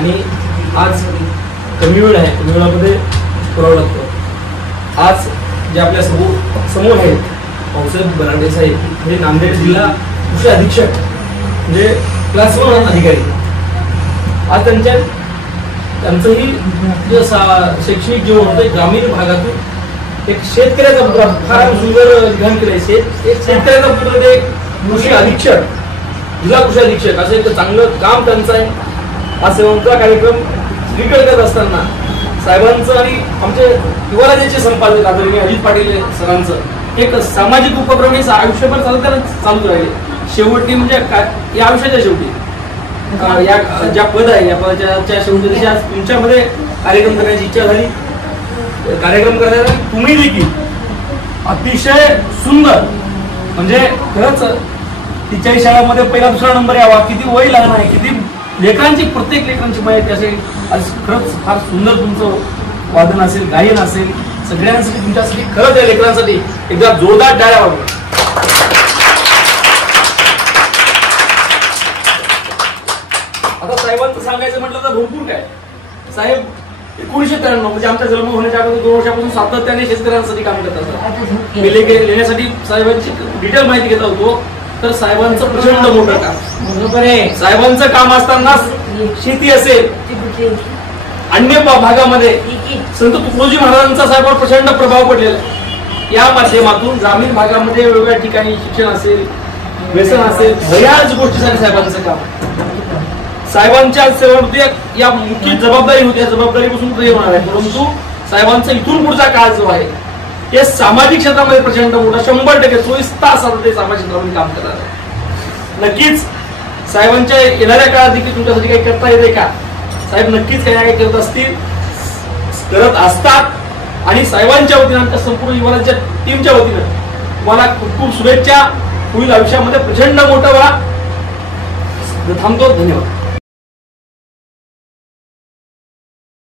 आणि आज कमी वेळ आहे, कमी वेळामध्ये पुरावं लागतं. आज जे आपल्या समोर आहेत भाऊसाहेब बरांडे साहेब हे नांदेड जिल्हा कृषी अधीक्षक म्हणजे क्लास 1 अधिकारी. आज त्यांचंही जे शैक्षणिक जीवन होतं ग्रामीण भागातून एक शेतकऱ्याचा फार सुंदर लिखाण केलंय. एक शेतकऱ्याचा पुत्र ते कृषी अधीक्षक, जिल्हा कृषी अधीक्षक असं एक चांगलं काम त्यांचं आहे. हा सेवांचा कार्यक्रम स्वीकार करत असताना साहेबांचं आणि आमचे युवराजाचे संपादक आदरणीय अजित पाटील सरांचं एक सामाजिक उपक्रम हे आयुष्यभर चालूच राहिले. शेवटी म्हणजे या आयुष्याच्या शेवटी या ज्या पद आहे या पदाच्या शेवटी आज तुमच्यामध्ये कार्यक्रम करण्याची इच्छा झाली. कार्यक्रम करण्याचा तुम्ही देखील अतिशय सुंदर म्हणजे खरंच 43 शाळांमध्ये पहिला दुसरा नंबर यावा. किती वय लहान आहे, किती लेकरांची प्रत्येक लेकरांची माहिती असेल. आज खरंच फार सुंदर तुमचं वादन असेल, गायन असेल, सगळ्यांसाठी तुमच्यासाठी खरंच या लेकरांसाठी एकदा जोरदार टाळ्या वाजवा. आता साहेबांचं सांगायचं म्हटलं तर भरपूर काय. साहेब 1993 म्हणजे आमचा जन्म होण्याच्या अगोदर 2 वर्षापासून सातत्याने शेतकऱ्यांसाठी काम करत असतात. मी लिहिण्यासाठी साहेबांची डिटेल माहिती घेत होतो. तर साहेबांचं प्रचंड मोठं काम, बरोबर आहे. साहेबांचं काम असताना शेती असेल, अन्य भागामध्ये संत तुकडोजी महाराजांचा साहेबांवर प्रचंड प्रभाव पडलेला आहे. या माध्यमातून ग्रामीण भागामध्ये वेगवेगळ्या ठिकाणी शिक्षण असेल, व्यसन असेल, बऱ्याच गोष्टीसाठी साहेबांचं काम. साहेबांच्या सेवेवरती या मुख्य जबाबदारी होती, या जबाबदारीपासून ते होणार आहे. परंतु साहेबांचा इथून पुढचा काळ जो आहे हे सामाजिक क्षेत्रामध्ये प्रचंड मोठा 100% 24 तास ते सामाजिक क्षेत्रामध्ये काम करणार आहे. नक्कीच साहेबांच्या येणाऱ्या काळात देखील तुमच्यासाठी काही करता येते का? साहेब नक्कीच काही ना काही करत असतील, करत असतात. आणि साहेबांच्या वतीनं आमच्या संपूर्ण युवराज्य टीमच्या वतीनं तुम्हाला खूप खूप शुभेच्छा. पुढील आयुष्यामध्ये प्रचंड मोठं व्हा. थांबतो. धन्यवाद.